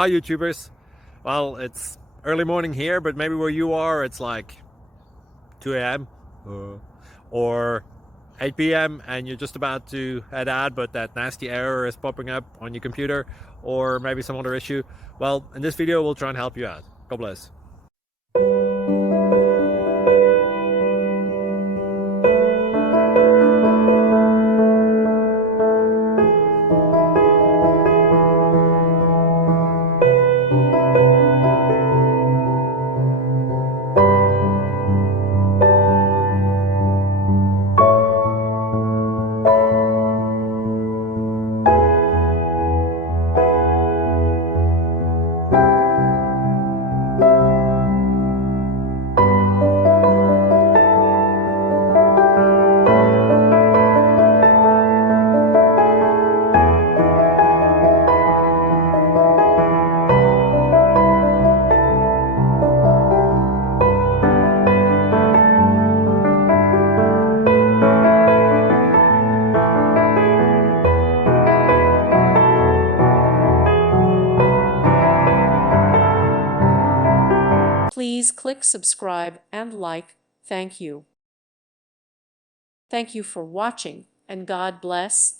Hi YouTubers. Well, it's early morning here, but maybe where you are it's like 2 a.m. or 8 p.m. and you're just about to head out, but that nasty error is popping up on your computer, or maybe some other issue. Well, in this video we'll try and help you out. God bless. Please click subscribe and like. Thank you. Thank you for watching, and God bless.